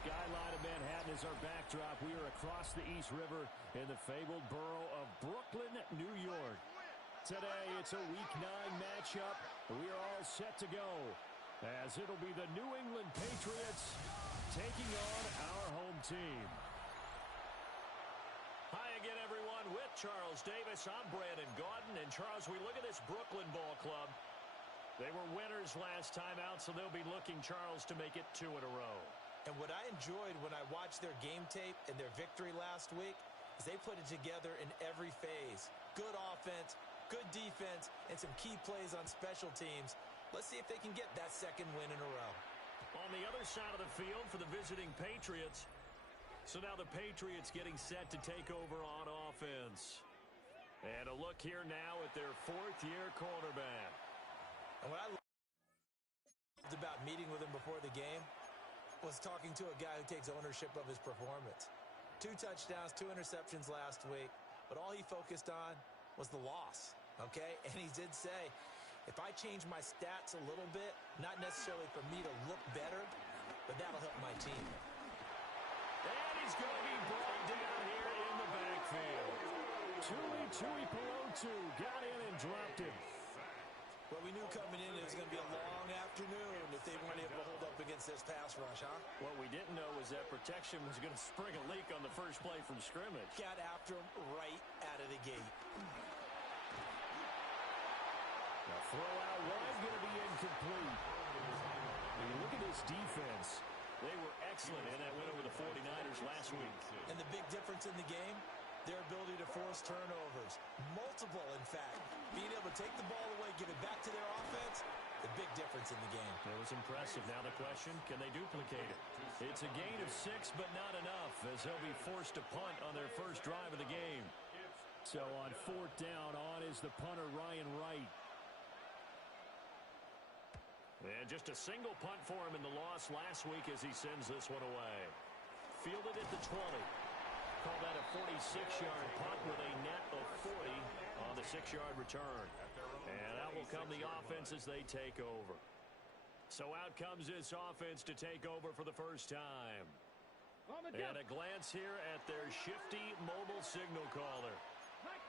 skyline of Manhattan is our backdrop. We are across the East River in the fabled borough of Brooklyn, New York. Today, it's a Week 9 matchup. We are all set to go, as it'll be the New England Patriots taking on our home team. Hi again, everyone. With Charles Davis, I'm Brandon Gaudin. And, Charles, we look at this Brooklyn ball club. They were winners last time out, so they'll be looking, Charles, to make it 2 in a row. And what I enjoyed when I watched their game tape and their victory last week is they put it together in every phase. Good offense, good defense, and some key plays on special teams. Let's see if they can get that second win in a row. On the other side of the field for the visiting Patriots. So now the Patriots getting set to take over on offense. And a look here now at their fourth-year quarterback. And what I loved about meeting with him before the game was talking to a guy who takes ownership of his performance. 2 touchdowns, 2 interceptions last week, but all he focused on was the loss, okay? And he did say, if I change my stats a little bit, not necessarily for me to look better, but that'll help my team. And he's going to be brought down here in the backfield. Tui Pelotu got in and dropped him. Well, we knew coming in it was going to be a long afternoon if they weren't able to hold up against this pass rush, huh? What we didn't know was that protection was going to spring a leak on the first play from scrimmage. Got after him right out of the gate. The throw out wide going to be incomplete. When you look at this defense, they were excellent in that win over the 49ers last week. And the big difference in the game, their ability to force turnovers. Multiple, in fact. Being able to take the ball away, give it back to their offense, the big difference in the game. It was impressive. Now the question, can they duplicate it? It's a gain of 6, but not enough, as they'll be forced to punt on their first drive of the game. So on 4th down, on is the punter, Ryan Wright. And just a single punt for him in the loss last week as he sends this one away. Fielded at the 20. Call that a 46-yard punt with a net of 40 on the 6-yard return. And out will come the offense as they take over. So out comes this offense to take over for the first time. And a glance here at their shifty mobile signal caller.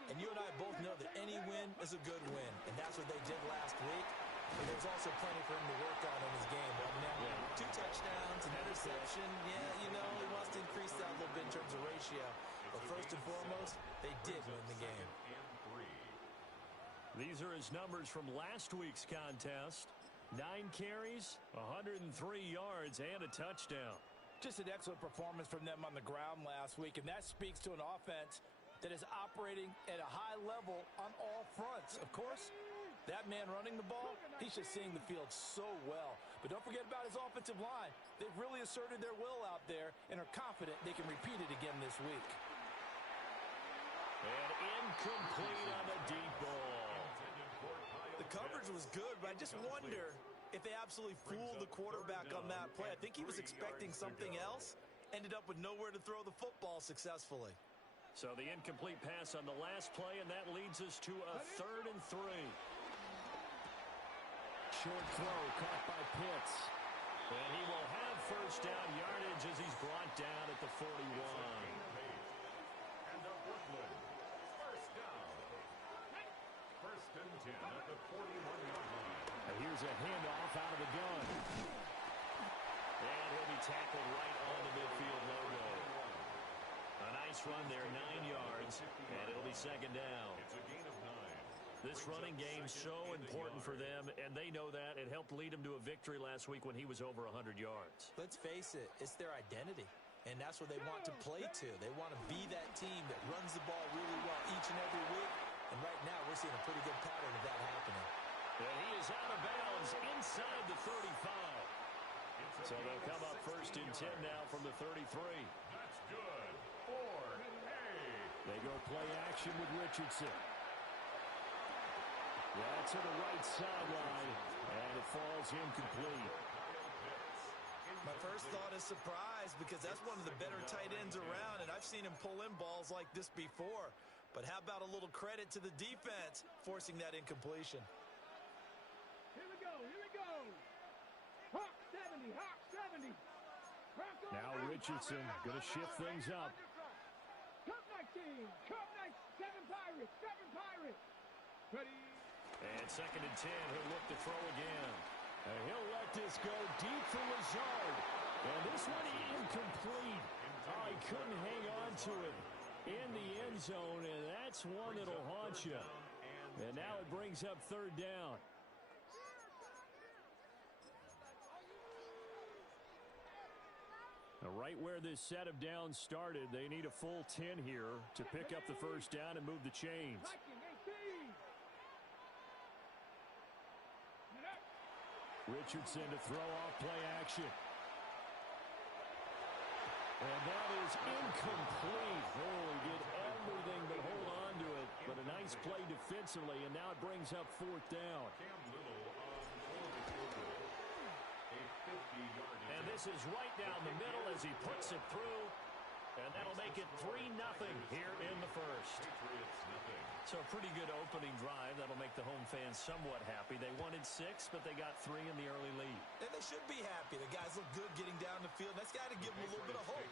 And you and I both know that any win is a good win. And that's what they did last week. But there's also plenty for him to work on in his game. But now, 2 touchdowns, an interception. Yeah, you know, he wants to increase that a little bit in terms of ratio. But first and foremost, they did win the game. These are his numbers from last week's contest. 9 carries, 103 yards, and a touchdown. Just an excellent performance from them on the ground last week. And that speaks to an offense that is operating at a high level on all fronts. Of course, that man running the ball, he's just seeing the field so well. But don't forget about his offensive line. They've really asserted their will out there and are confident they can repeat it again this week. And incomplete on the deep ball. The coverage was good, but I just wonder if they absolutely fooled the quarterback on that play. I think he was expecting something else. Ended up with nowhere to throw the football successfully. So the incomplete pass on the last play, and that leads us to a 3rd and 3. Short throw caught by Pitts. And he will have first down yardage as he's brought down at the 41. And the Brooklyn first down. 1st and 10 at the 41-yard line. And here's a handoff out of the gun. And he'll be tackled right on the midfield logo. A nice run there, 9 yards, and it'll be 2nd down. It's a gain of 9. This running game so important for them, and they know that. It helped lead them to a victory last week when he was over 100 yards. Let's face it, it's their identity, and that's what they want to play to. They want to be that team that runs the ball really well each and every week, and right now we're seeing a pretty good pattern of that happening. And he is out of bounds inside the 35. So they'll come up 1st and 10 now from the 33. That's good. 4A. They go play action with Richardson. That's to the right sideline, and it falls incomplete. My first thought is surprise, because that's one of the better tight ends around, and I've seen him pull in balls like this before. But how about a little credit to the defense forcing that incompletion? Here we go, here we go. Hawk 70, Hawk 70. Now Richardson going to shift things up. Cup 19, Cup 7 Pirates, 7 Pirates. Ready. And 2nd and 10, he'll look to throw again. And he'll let this go deep for Lazard. And this one incomplete. Oh, he couldn't hang on to it in the end zone, and that's one that'll haunt you. And now it brings up 3rd down. Now, right where this set of downs started, they need a full 10 here to pick up the 1st down and move the chains. Richardson to throw off play action. And that is incomplete. Oh, he did everything but hold on to it. But a nice play defensively, and now it brings up 4th down. And this is right down the middle as he puts it through. And that'll make it 3-0 here in the 1st. So a pretty good opening drive. That'll make the home fans somewhat happy. They wanted 6, but they got 3 in the early lead. And they should be happy. The guys look good getting down the field. That's got to give them a little bit of hope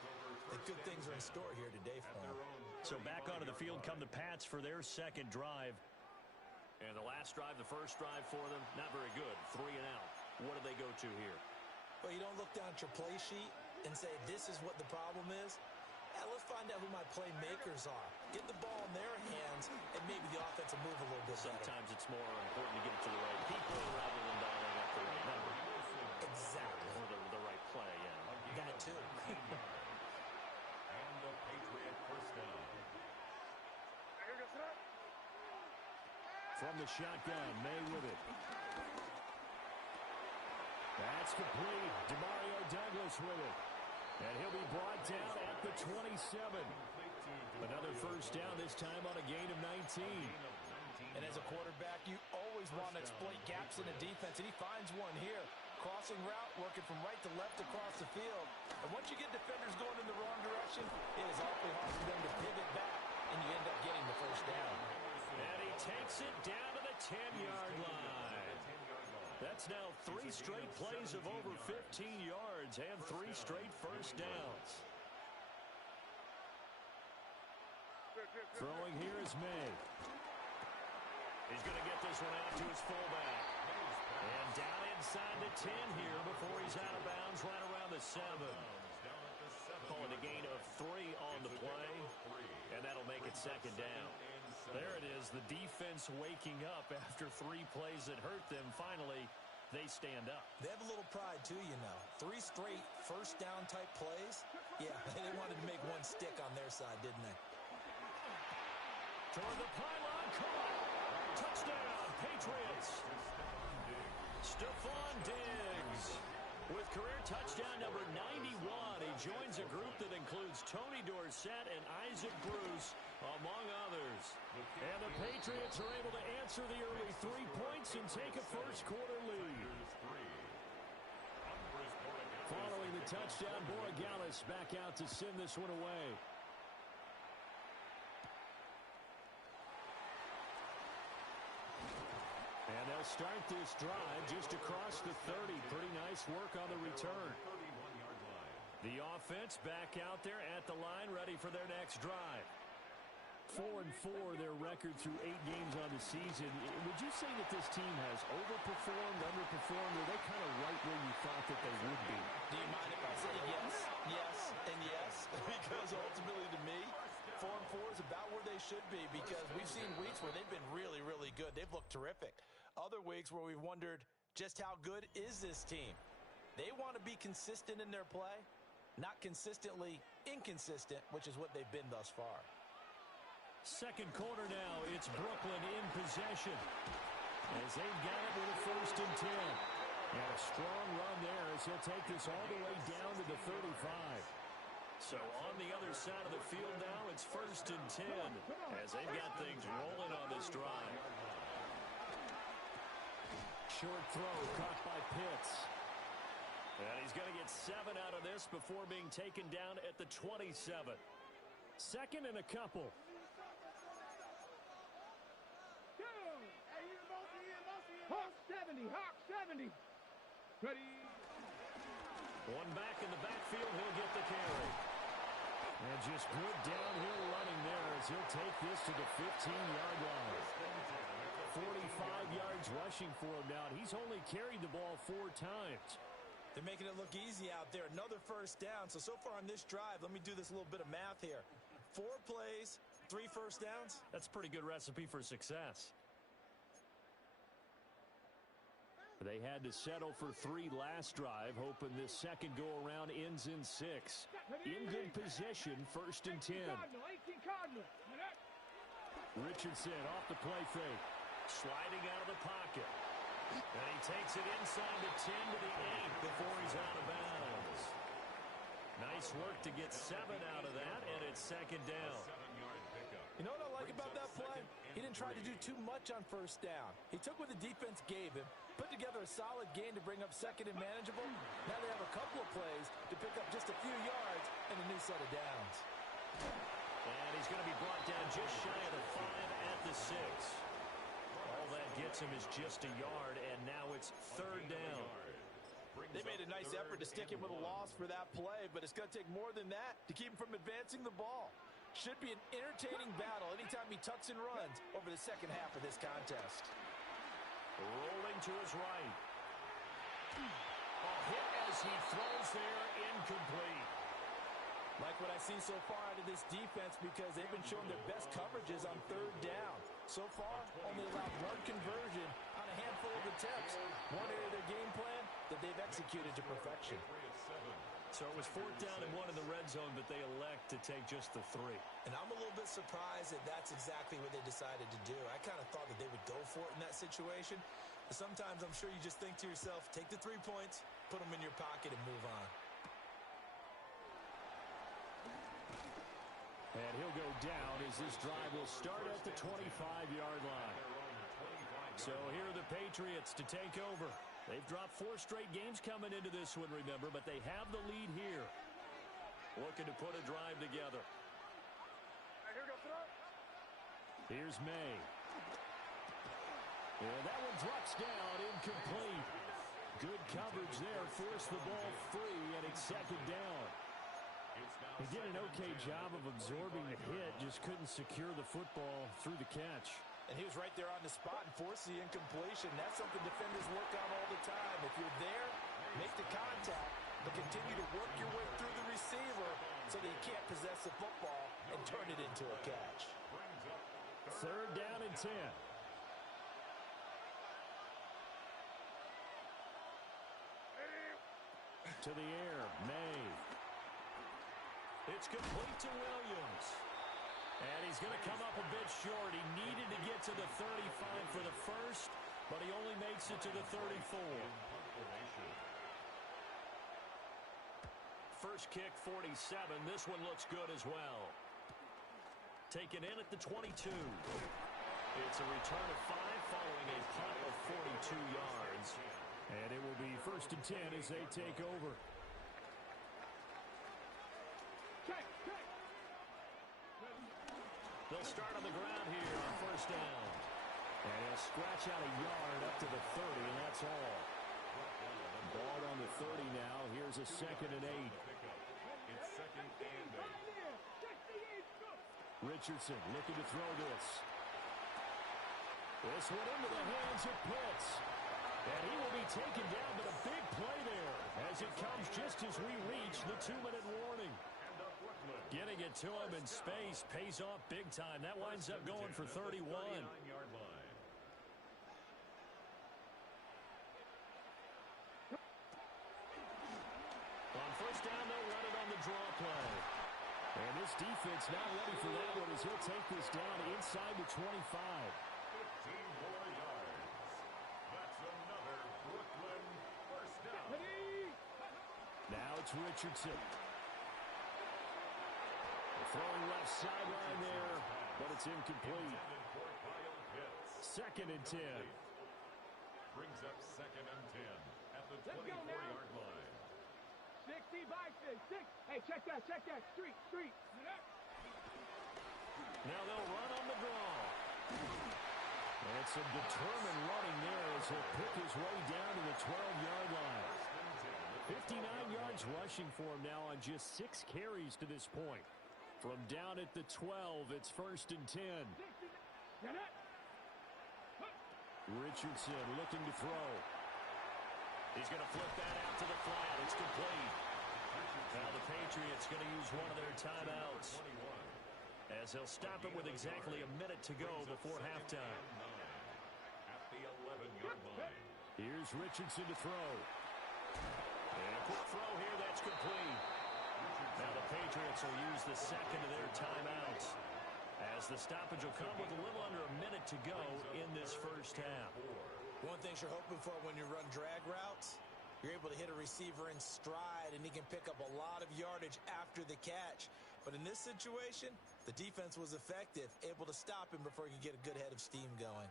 that good things are in store here today for them. So back onto the field come the Pats for their 2nd drive. And the last drive, the 1st drive for them, not very good. 3 and out. What do they go to here? Well, you don't look down at your play sheet and say, this is what the problem is. Yeah, let's find out who my playmakers are. Get the ball in their hands, and maybe the offense will move a little bit better. Sometimes it's more important to get it to the right people rather than dialing up the right number. Exactly. Or the right play, yeah. That too. And the Patriot 1st down. From the shotgun, May with it. That's complete. Demario Douglas with it. And he'll be brought down at the 27. Another 1st down, this time on a gain of 19. And as a quarterback, you always want to exploit gaps in the defense, and he finds one here. Crossing route, working from right to left across the field. And once you get defenders going in the wrong direction, it is awfully hard for them to pivot back, and you end up getting the 1st down. And he takes it down to the 10-yard line. That's now 3 straight plays of over 15 yards and 3 straight 1st downs. Throwing here is May. He's going to get this one out to his fullback. And down inside the 10 here before he's out of bounds right around the 7. Calling a gain of 3 on the play. And that'll make it 2nd down. There it is, the defense waking up after 3 plays that hurt them. Finally, they stand up. They have a little pride, too, you know. 3 straight 1st down type plays. Yeah, they wanted to make one stick on their side, didn't they? Toward the pylon, caught. Touchdown, Patriots. Stephon Diggs with career touchdown number 91. He joins a group that includes Tony Dorsett and Isaac Bruce, among others. And the Patriots are able to answer the early 3 points and take a 1st quarter lead. Following the touchdown, Borregales back out to send this one away. And they'll start this drive just across the 30. Pretty nice work on the return. The offense back out there at the line, ready for their next drive. 4-4, their record through 8 games on the season. Would you say that this team has overperformed, underperformed, or are they kind of right where you thought that they would be? Do you mind if I say yes, yes, and yes? Because ultimately to me, 4-4 is about where they should be, because we've seen weeks where they've been really, really good. They've looked terrific. Other weeks where we've wondered just how good is this team. They want to be consistent in their play, not consistently inconsistent, which is what they've been thus far. 2nd quarter now, it's Brooklyn in possession as they've got it with a 1st and 10. And a strong run there as he'll take this all the way down to the 35. So on the other side of the field now, it's 1st and 10 as they've got things rolling on this drive. Short throw caught by Pitts. And he's going to get 7 out of this before being taken down at the 27. 2nd and a couple. Hawk 70, Hawk 70. Ready. One back in the backfield. He'll get the carry. And just good downhill running there as he'll take this to the 15-yard line. 45 yards rushing for him now. He's only carried the ball 4 times. They're making it look easy out there. Another first down. So far on this drive, let me do this little bit of math here. 4 plays, 3 first downs. That's a pretty good recipe for success. They had to settle for 3 last drive, hoping this second go-around ends in 6. In good position, 1st and 10. Richardson off the play fake. Sliding out of the pocket. And he takes it inside the 10 to the 8 before he's out of bounds. Nice work to get 7 out of that, and it's 2nd down. You know what I like about that play? He didn't try to do too much on 1st down. He took what the defense gave him, put together a solid gain to bring up 2nd and manageable. Now they have a couple of plays to pick up just a few yards and a new set of downs. And he's going to be brought down just shy of the 5 at the 6. All that gets him is just a yard, and now it's 3rd down. They made a nice effort to stick him with a loss for that play, but it's going to take more than that to keep him from advancing the ball. Should be an entertaining battle anytime he tucks and runs over the second half of this contest. Rolling to his right. A hit as he throws there, incomplete. Like what I've seen so far out of this defense because they've been showing their best coverages on 3rd down. So far, only allowed 1 conversion on a handful of attempts. One area of their game plan that they've executed to perfection. So it was 4th down and 1 in the red zone, but they elect to take just the 3. And I'm a little bit surprised that that's exactly what they decided to do. I kind of thought that they would go for it in that situation. But sometimes I'm sure you just think to yourself, take the 3 points, put them in your pocket, and move on. And he'll go down as this drive will start at the 25-yard line. So here are the Patriots to take over. They've dropped 4 straight games coming into this one, remember, but they have the lead here. Looking to put a drive together. Here's May. And that one drops down, incomplete. Good coverage there, forced the ball free, and it's 2nd down. He did an okay job of absorbing the hit, just couldn't secure the football through the catch. And he was right there on the spot and forced the incompletion. That's something defenders work on all the time. If you're there, make the contact, but continue to work your way through the receiver so that you can't possess the football and turn it into a catch. 3rd down and 10. To the air, May. It's complete to Williams. And he's going to come up a bit short. He needed to get to the 35 for the first, but he only makes it to the 34. First kick, 47. This one looks good as well. Taken in at the 22. It's a return of 5 following a punt of 42 yards. And it will be 1st and 10 as they take over. They'll start on the ground here on 1st down. And he'll scratch out a yard up to the 30, and that's all. Ball on the 30 now. Here's a 2nd and 8. It's 2nd and 8. Richardson looking to throw this. This one into the hands of Pitts. And he will be taken down, but a big play there as it comes just as we reach the 2-minute warning. Getting it to him in space pays off big time. That winds up going for 31. 39-yard line. On 1st down, they'll run it on the draw play. And this defense not ready for that one as he'll take this down inside the 25. 15 more yards. That's another Brooklyn 1st down. Now it's Richardson. Throwing left sideline there, but it's incomplete. 2nd and 10. Brings up 2nd and 10 at the 24-yard line. 60 by 6. Hey, check that. Street. Now they'll run on the draw. And some determined running there as he'll pick his way down to the 12-yard line. 59 yards rushing for him now on just 6 carries to this point. From down at the 12, it's 1st and 10. Richardson looking to throw. He's going to flip that out to the flat. It's complete. Now the Patriots going to use one of their timeouts, as they'll stop it with exactly a minute to go before halftime. At the 11-yard line. Here's Richardson to throw. And a quick throw here, that's complete. Now the Patriots will use the second of their timeouts, as the stoppage will come with a little under a minute to go in this first half. One thing you're hoping for when you run drag routes, you're able to hit a receiver in stride, and he can pick up a lot of yardage after the catch. But in this situation, the defense was effective, able to stop him before he could get a good head of steam going.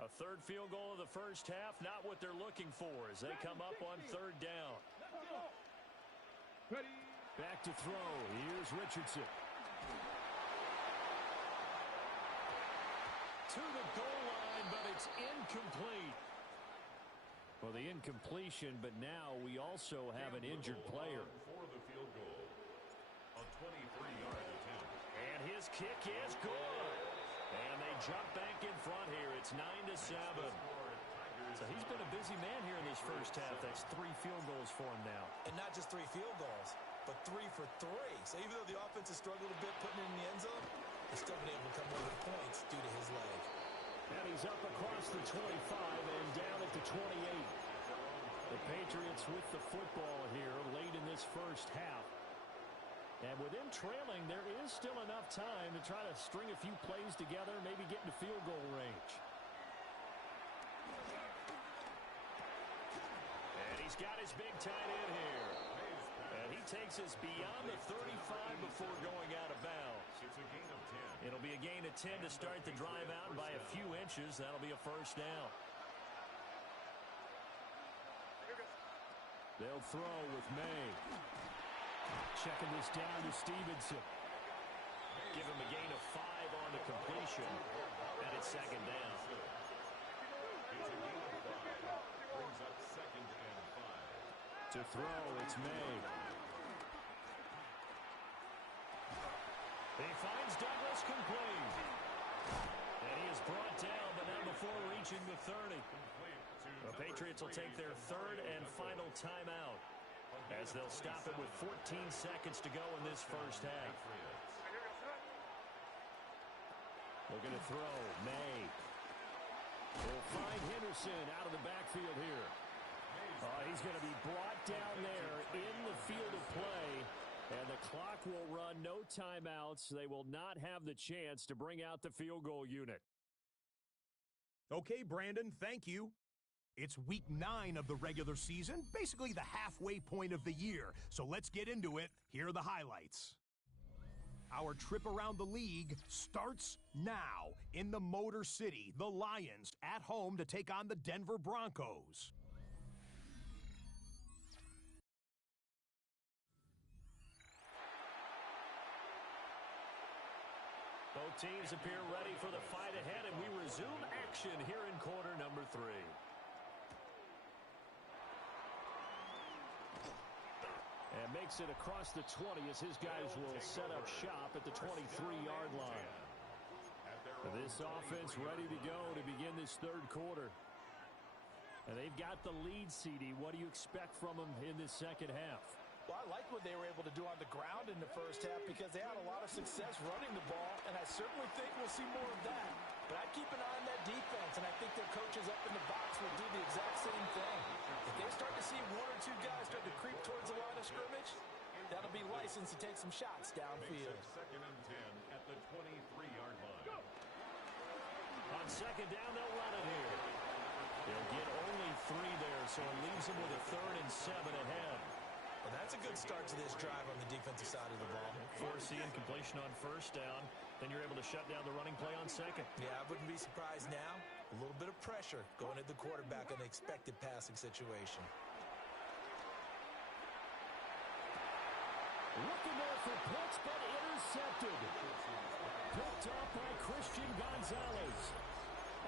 A third field goal of the first half, not what they're looking for as they come up on 3rd down. Ready. Back to throw. Here's Richardson. To the goal line, but it's incomplete. Well, the incompletion, but now we also have an injured player. For the field goal. A 23-yard attempt. And his kick is good. And they jump back in front here. It's 9-7. So he's been a busy man here in this first half. That's 3 field goals for him now. And not just 3 field goals, but 3 for 3. So even though the offense has struggled a bit putting it in the end zone, they've still been able to come away with points due to his leg. And he's up across the 25 and down at the 28. The Patriots with the football here late in this first half. And with them trailing, there is still enough time to try to string a few plays together, maybe get into field goal range. And he's got his big tight end here. And he takes us beyond the 35 before going out of bounds. It's a gain of 10. It'll be a gain of 10 to start the drive out by a few inches. That'll be a first down. They'll throw with May. Checking this down to Stevenson. Give him a gain of 5 on the completion. And it's 2nd down. It's a gain of 5. Brings up 2nd and 5. To throw, it's May. He finds Douglas complete. And he is brought down, but not before reaching the 30. The Patriots will take their 3rd and final timeout, as they'll stop it with 14 seconds to go in this first half. Looking to throw, May. Will find Henderson out of the backfield here. He's going to be brought down there in the field of play, and the clock will run. No timeouts. They will not have the chance to bring out the field goal unit. Okay, Brandon, thank you. It's week 9 of the regular season, basically the halfway point of the year. So let's get into it. Here are the highlights. Our trip around the league starts now in the Motor City. The Lions at home to take on the Denver Broncos. Both teams appear ready for the fight ahead, and we resume action here in quarter number 3. And makes it across the 20 as his guys will set up shop at the 23-yard line. This offense ready to go to begin this 3rd quarter. And they've got the lead, CD. What do you expect from them in this 2nd half? Well, I like what they were able to do on the ground in the first half because they had a lot of success running the ball, and I certainly think we'll see more of that. But I'd keep an eye on that defense, and I think their coaches up in the box will do the exact same thing. If they start to see 1 or 2 guys start to creep towards the line of scrimmage, that'll be license to take some shots downfield. 2nd and 10 at the 23-yard line. On 2nd down, they'll run it here. They'll get only 3 there, so it leaves them with a 3rd and 7 ahead. Well, that's a good start to this drive on the defensive side of the ball. Force the incompletion on 1st down. Then you're able to shut down the running play on 2nd. Yeah, I wouldn't be surprised now. A little bit of pressure going at the quarterback in an expected passing situation. Looking there for Pitts, but intercepted. Picked up by Christian Gonzalez.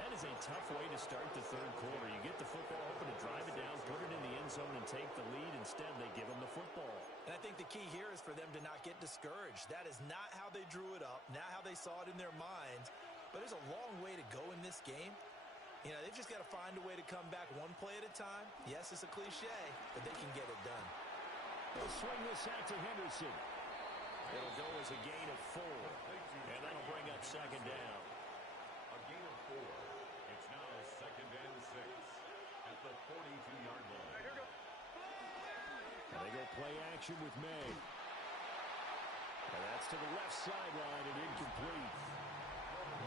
That is a tough way to start the third quarter. You get the football, hoping to drive it down, put it in the end zone, and take the lead. Instead, they give them the football. And I think the key here is for them to not get discouraged. That is not how they drew it up, not how they saw it in their minds. But there's a long way to go in this game. You know, they've just got to find a way to come back one play at a time. Yes, it's a cliche, but they can get it done. They'll swing this out to Henderson. It'll go as a gain of 4, and that'll bring up second down. A gain of 4. It's now 2nd and 6 at the 42-yard line. And they go play action with May. And that's to the left sideline and incomplete.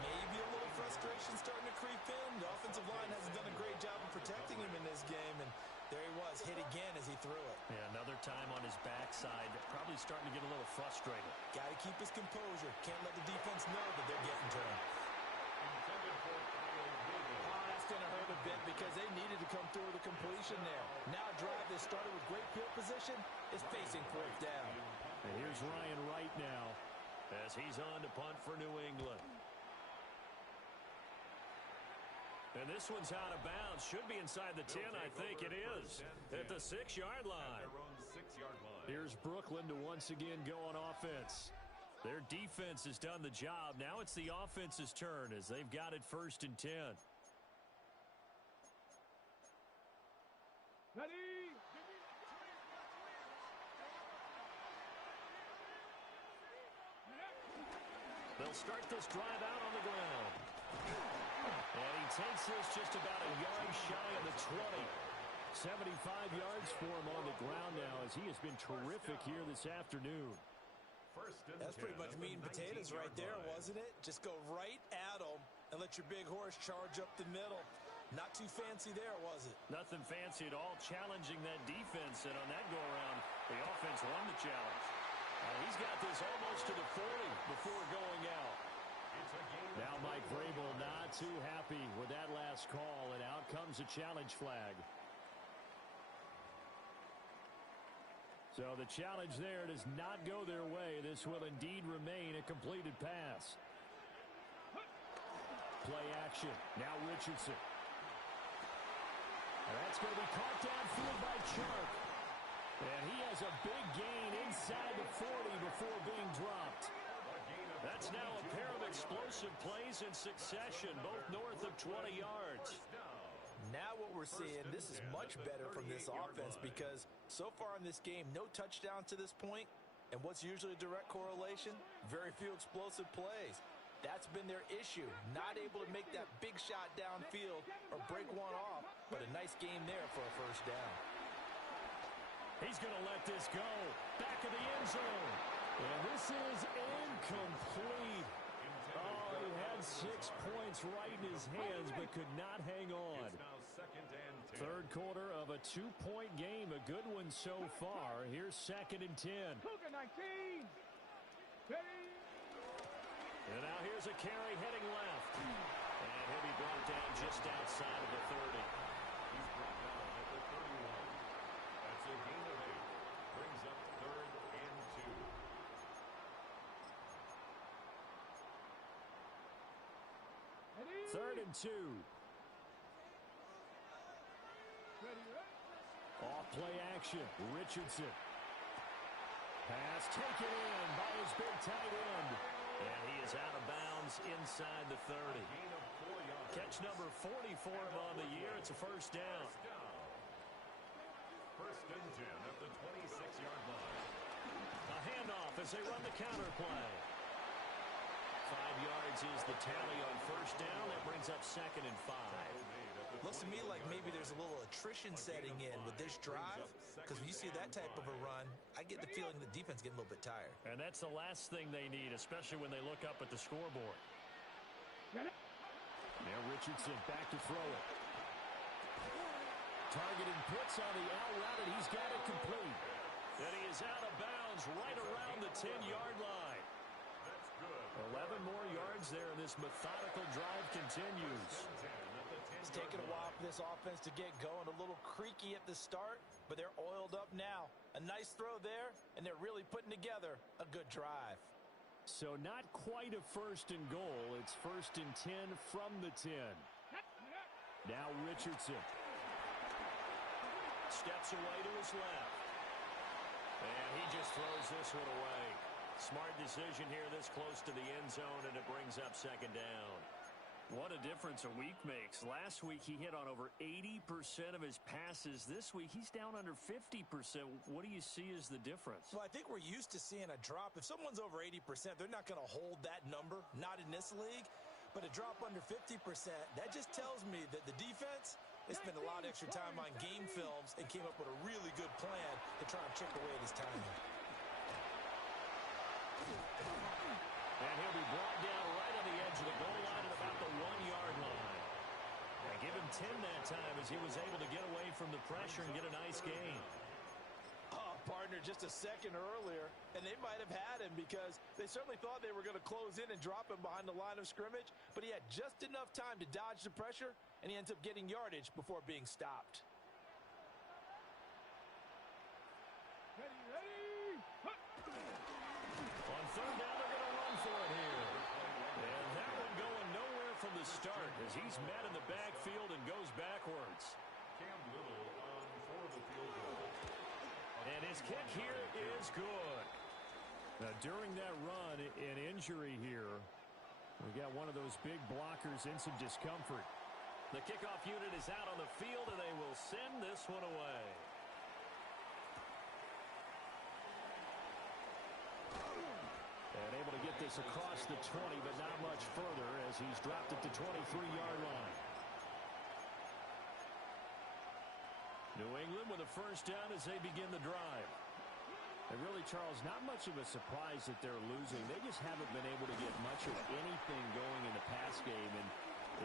Maybe a little frustration starting to creep in. The offensive line hasn't done a great job of protecting him in this game, and there he was, hit again as he threw it. Yeah, another time on his backside, probably starting to get a little frustrated. Got to keep his composure. Can't let the defense know that they're getting to him. That's going to hurt a bit because they needed to come through with a completion there. Now a drive that started with great field position is facing 4th down. And here's Ryan Wright now As he's on to punt for New England. And this one's out of bounds. Should be inside the 10, I think it is. At the 6-yard line. Here's Brooklyn to once again go on offense. Their defense has done the job. Now it's the offense's turn as they've got it 1st and 10. Ready? They'll start this drive out on the ground. And he takes this just about a yard shy of the 20. 75 yards for him on the ground now as he has been terrific here this afternoon. That's pretty much meat and potatoes right there, wasn't it? Just go right at them and let your big horse charge up the middle. Not too fancy there, was it? Nothing fancy at all, challenging that defense. And on that go-around, the offense won the challenge. He's got this almost to the 40 before going out. Now Mike Vrabel not too happy with that last call, and out comes a challenge flag. So the challenge there does not go their way. This will indeed remain a completed pass. Play action. Now Richardson. And that's going to be caught downfield by Chark. And he has a big gain inside the 40 before being dropped. That's now a pair of explosive plays in succession, both north of 20 yards. Now what we're seeing, this is much better from this offense because so far in this game, no touchdowns to this point. And what's usually a direct correlation? Very few explosive plays. That's been their issue. Not able to make that big shot downfield or break one off, but a nice game there for a 1st down. He's going to let this go. Back of the end zone. And this is incomplete. Oh, he had 6 points right in his hands, but could not hang on. 3rd quarter of a 2-point game. A good one so far. Here's 2nd and 10. Cougar 19. Ready? And now here's a carry heading left. And he'll be brought down just outside of the 30. He's brought down at the 31. That's a gain of 8. Brings up 3rd and 2. Ready? 3rd and 2. Ready? Off play action. Richardson. Pass taken in by his big tight end. And he is out of bounds inside the 30. Catch number 40 for him on the year. It's a 1st down. 1st and 10 at the 26-yard line. A handoff as they run the counter play. 5 yards is the tally on 1st down. That brings up 2nd and 5. Looks to me like maybe there's a little attrition setting in with this drive because when you see that type of a run, I get the feeling the defense getting a little bit tired. And that's the last thing they need, especially when they look up at the scoreboard. Now Richardson back to throw it. Targeted puts on the out route, and he's got it complete. And he is out of bounds right around the 10-yard line. 11 more yards there, and this methodical drive continues. It's taken a while for this offense to get going. A little creaky at the start, but they're oiled up now. A nice throw there, and they're really putting together a good drive. So not quite a 1st and goal. It's 1st and 10 from the 10. Now Richardson. Steps away to his left. And he just throws this one away. Smart decision here this close to the end zone, and it brings up second down. What a difference a week makes. Last week he hit on over 80% of his passes. This week he's down under 50%. What do you see as the difference? Well, I think we're used to seeing a drop. If someone's over 80%, they're not going to hold that number, not in this league. But a drop under 50%, that just tells me that the defense, they spent a lot of extra time on game films and came up with a really good plan to try and chip away at his timing. And he'll be brought down right on the edge of the goal line at about the 1-yard line. And give him 10 that time as he was able to get away from the pressure and get a nice gain. Oh, partner, just a second earlier, and they might have had him because they certainly thought they were going to close in and drop him behind the line of scrimmage, but he had just enough time to dodge the pressure, and he ends up getting yardage before being stopped. On third down, they're going to run for it here. And that one going nowhere from the start as he's met in the backfield and goes backwards. Cam Little on for the field goal. And his kick here is good. Now, during that run, an injury here. We got one of those big blockers in some discomfort. The kickoff unit is out on the field, and they will send this one away. And able to get this across the 20, but not much further as he's dropped it to 23-yard line. New England with a first down as they begin the drive. And really, Charles, not much of a surprise that they're losing. They just haven't been able to get much of anything going in the pass game. And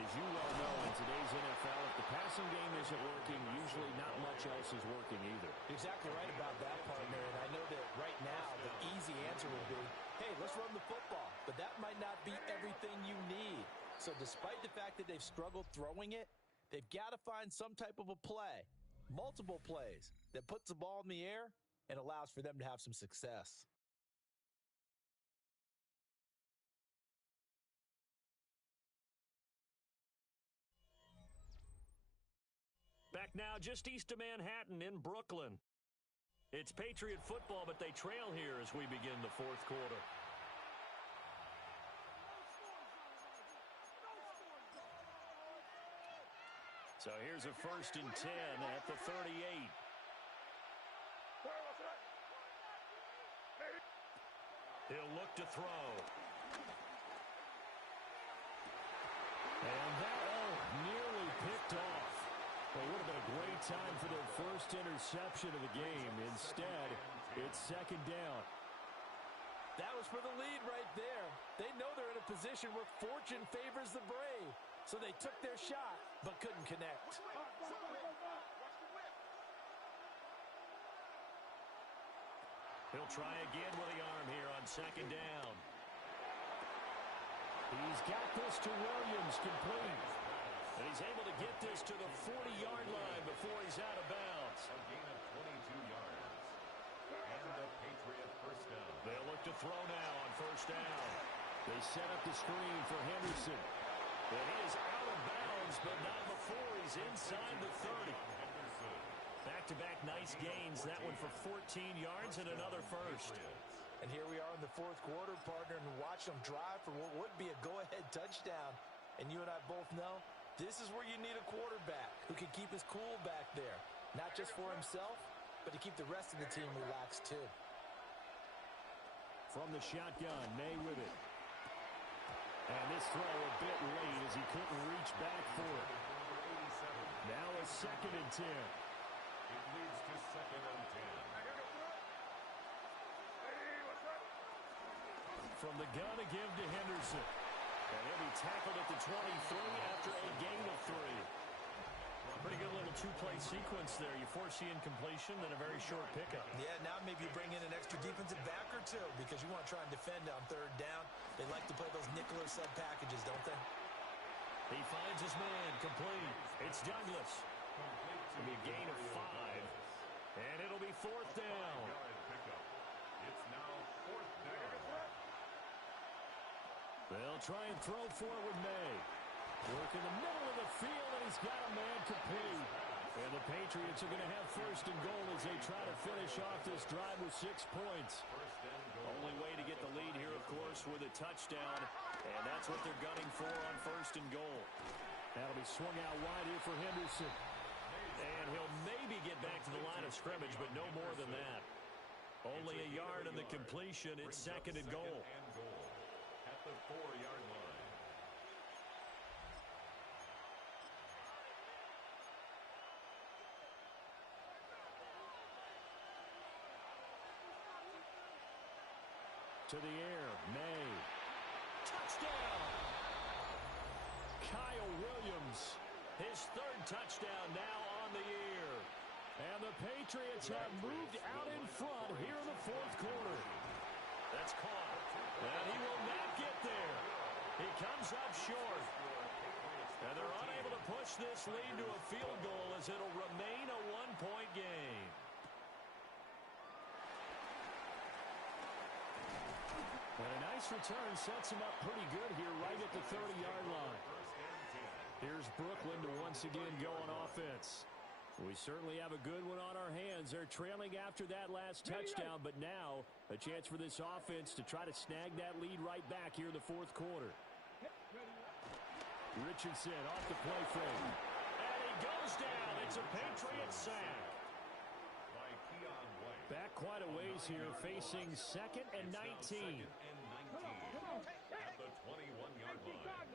as you well know, in today's NFL, if the passing game isn't working, usually not much else is working either. Exactly right about that, partner. And I know that right now the easy answer would be, hey, let's run the football. But that might not be everything you need. So despite the fact that they've struggled throwing it, they've got to find some type of a play, multiple plays, that puts the ball in the air and allows for them to have some success. Back now just east of Manhattan in Brooklyn. It's Patriot football, but they trail here as we begin the fourth quarter. So here's a 1st and 10 at the 38. He'll look to throw. And that, nearly picked off. Well, it would have been a great time for their first interception of the game. Instead, it's second down. That was for the lead right there. They know they're in a position where fortune favors the brave. So they took their shot, but couldn't connect. He'll try again with the arm here on second down. He's got this to Williams, complete. And he's able to get this to the 40-yard line before he's out of bounds. A gain of 22 yards. And a Patriot first down. They'll look to throw now on first down. They set up the screen for Henderson. And he is out of bounds, but not before he's inside the 30. Back-to-back nice gains. That one for 14 yards and another first. And here we are in the fourth quarter, partner, and watch them drive for what would be a go-ahead touchdown. And you and I both know this is where you need a quarterback who can keep his cool back there. Not just for himself, but to keep the rest of the team relaxed too. From the shotgun, May with it. And this throw a bit late as he couldn't reach back for it. Now a 2nd and 10. It leads to 2nd and 10. From the gun again to Henderson. And he'll be tackled at the 23 after a gain of 3. Pretty good little two-play sequence there. You force the incompletion, then a very short pickup. Yeah, now maybe you bring in an extra defensive back or two because you want to try and defend on third down. They like to play those nickel or sub packages, don't they? He finds his man, complete. It's Douglas. It'll be a gain of 5. And it'll be 4th down. It's now 4th down. They'll try and throw for it with May. Work in the middle of the field, and he's got a man complete. And the Patriots are going to have first and goal as they try to finish off this drive with 6 points. Only way to get the lead here, of course, with a touchdown. And that's what they're gunning for on first and goal. That'll be swung out wide here for Henderson. And he'll maybe get back to the line of scrimmage, but no more than that. Only a yard in the completion. It's second and goal. At the 4-yard line. To the air, May. Touchdown! Kyle Williams, his third touchdown now on the year. And the Patriots have moved out in front here in the fourth quarter. That's caught. And he will not get there. He comes up short. And they're unable to push this lead to a field goal as it'll remain a one-point game. And a nice return sets him up pretty good here right at the 30-yard line. Here's Brooklyn to once again go on offense. We certainly have a good one on our hands. They're trailing after that last touchdown, but now a chance for this offense to try to snag that lead right back here in the fourth quarter. Richardson off the play fake. And he goes down. It's a Patriot sack. Back quite a ways here, facing second and 19. At the 21-yard line.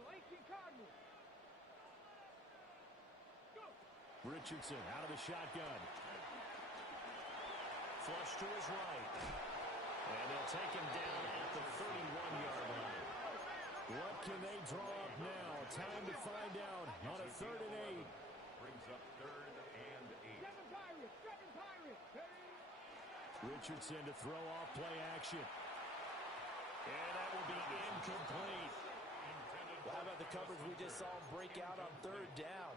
Richardson out of the shotgun. Flush to his right. And they'll take him down at the 31-yard line. What can they draw up now? Time to find out on a 3rd and 8. Brings up 3rd and 8. Richardson to throw off play action. And that will be incomplete. Well, how about the coverage we just saw him break out on 3rd down?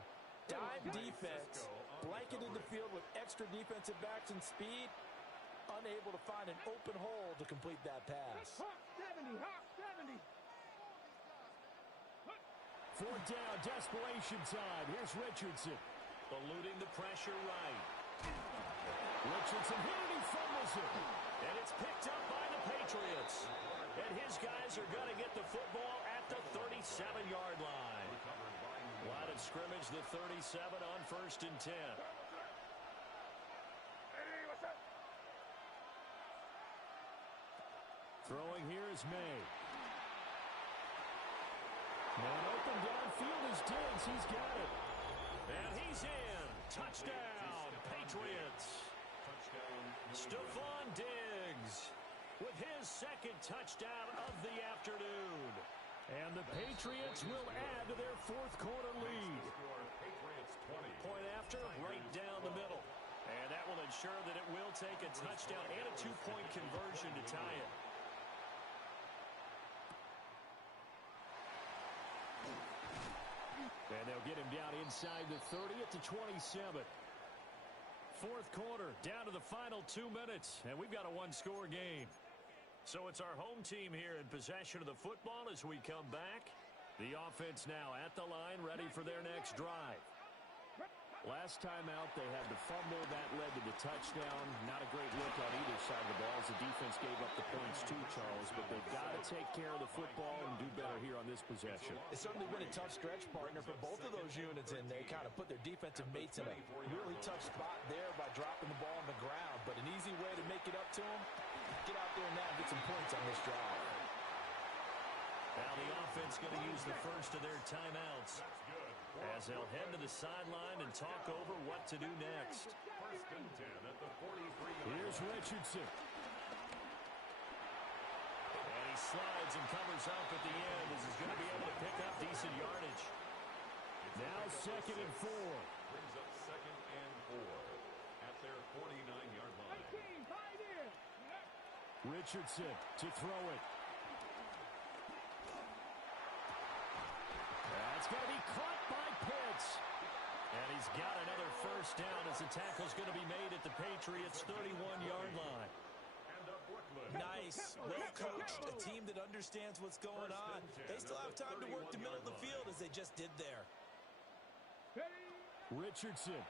Dime defense, blanketed the field with extra defensive backs and speed, unable to find an open hole to complete that pass. 4th down, desperation time. Here's Richardson. Eluding the pressure right. Richardson hit it, he fumbles it. And it's picked up by the Patriots. And his guys are going to get the football at the 37-yard line. Line of scrimmage, the 37 on 1st and 10. Throwing here is May. Man open downfield is Diggs. He's got it. And he's in. Touchdown, Patriots. Stephon Diggs with his second touchdown of the afternoon. And the Patriots will add to their fourth quarter lead. Point after, right down the middle. And that will ensure that it will take a touchdown and a 2-point conversion to tie it. And they'll get him down inside the 30 at the 27. Fourth quarter, down to the final 2 minutes, and we've got a one-score game. So it's our home team here in possession of the football as we come back. The offense now at the line, ready for their next drive. Last time out, they had the fumble. That led to the touchdown. Not a great look on either side of the ball as the defense gave up the points too, Charles. But they've got to take care of the football and do better here on this possession. It's certainly been a tough stretch, partner, for both of those units in there. Kind of put their defensive mates in a really tough spot there by dropping the ball on the ground. But an easy way to make it up to them, get out there now and get some points on this drive. Now the offense going to use the first of their timeouts as they'll head to the sideline and talk over what to do next. 1st and 10 at the 43. Here's Richardson. And he slides and covers up at the end as he's going to be able to pick up decent yardage. Now 2nd and 4. Brings up 2nd and 4 at their 49-yard line. Richardson to throw it. That's going to be caught by Pitts. And he's got another first down as the tackle's going to be made at the Patriots' 31-yard line. Nice, well coached, a team that understands what's going on. They still have time to work the middle of the field as they just did there. Richardson.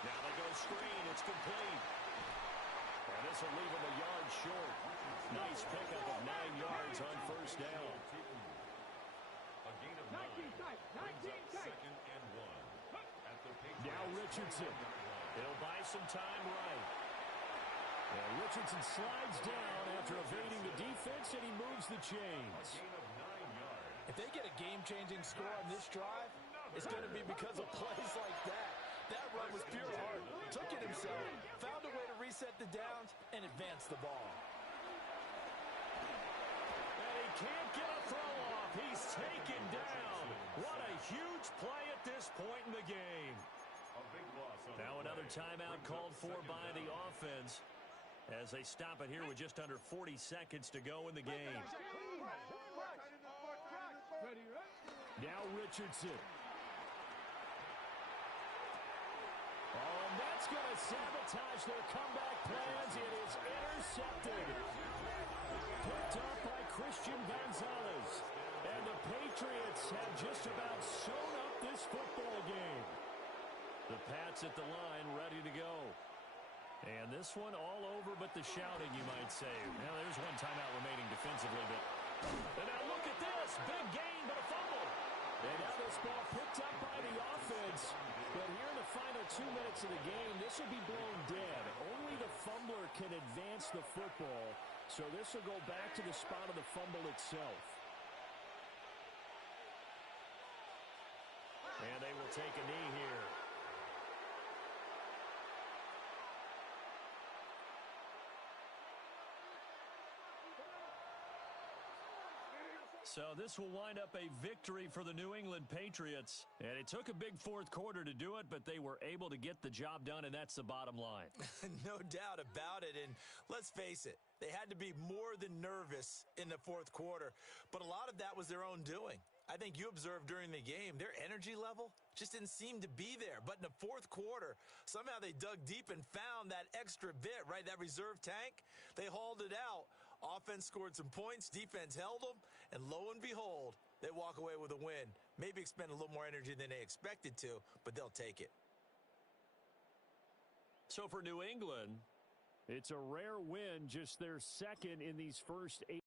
Now they go screen. It's complete. And this will leave him a yard short. Nice pickup of 9 yards on first down. A gain of 9. 19 tight. Second and 1. At the Now Richardson. He'll buy some time right. And Richardson slides down after evading the defense, and he moves the chains. gain of 9 yards. If they get a game-changing score on this drive, it's going to be because of plays like that. That run was pure heart. Took it himself, found a way to reset the downs, and advance the ball. And he can't get a throw off. He's taken down. What a huge play at this point in the game. A big loss on Now the another play. timeout Brings called up for second by the down. offense as they stop it here with just under 40 seconds to go in the game. Ready, right? Now Richardson. Oh, and that's going to sabotage their comeback plans. It is intercepted. Picked up by Christian Gonzalez. And the Patriots have just about sewn up this football game. The Pats at the line, ready to go. And this one all over but the shouting, you might say. Now, there's one timeout remaining defensively. And now look at this. Big gain, but a fumble. And now this ball picked up by the offense. But here in the final 2 minutes of the game, this will be blown dead. Only the fumbler can advance the football. So this will go back to the spot of the fumble itself. And they will take a knee here. So this will wind up a victory for the New England Patriots. And it took a big fourth quarter to do it, but they were able to get the job done, and that's the bottom line. No doubt about it. And let's face it, they had to be more than nervous in the fourth quarter. But a lot of that was their own doing. I think you observed during the game, their energy level just didn't seem to be there. But in the fourth quarter, somehow they dug deep and found that extra bit, right, that reserve tank. They hauled it out. Offense scored some points, defense held them, and lo and behold, they walk away with a win. Maybe expend a little more energy than they expected to, but they'll take it. So for New England, It's a rare win, just their second in these first 8.